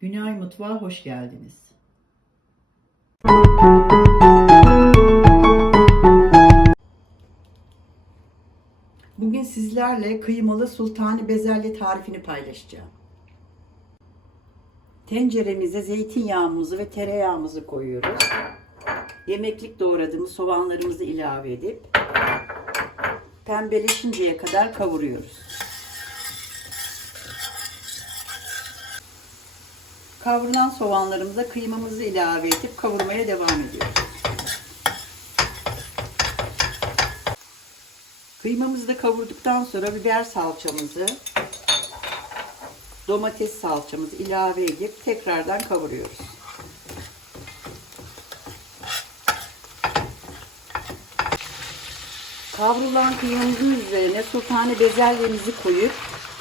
Günay Mutfağa hoş geldiniz. Bugün sizlerle kıymalı sultani bezelye tarifini paylaşacağım. Tenceremize zeytinyağımızı ve tereyağımızı koyuyoruz. Yemeklik doğradığımız soğanlarımızı ilave edip pembeleşinceye kadar kavuruyoruz. Kavrulan soğanlarımıza kıymamızı ilave edip kavurmaya devam ediyoruz. Kıymamızı da kavurduktan sonra biber salçamızı, domates salçamızı ilave edip tekrardan kavuruyoruz. Kavrulan kıymamızın üzerine sultani bezelyemizi koyup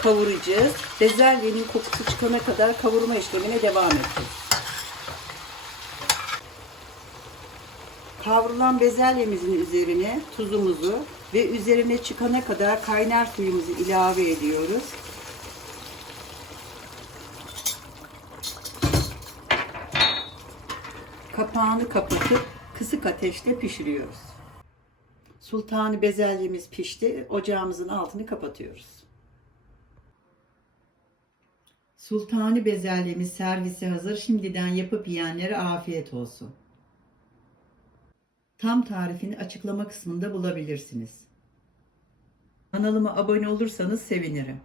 kavuracağız. Bezelyenin kokusu çıkana kadar kavurma işlemine devam edeceğiz. Kavrulan bezelyemizin üzerine tuzumuzu ve üzerine çıkana kadar kaynar suyumuzu ilave ediyoruz. Kapağını kapatıp kısık ateşte pişiriyoruz. Sultani bezelyemiz pişti. Ocağımızın altını kapatıyoruz. Sultani bezelyemiz servise hazır. Şimdiden yapıp yiyenlere afiyet olsun. Tam tarifini açıklama kısmında bulabilirsiniz. Kanalıma abone olursanız sevinirim.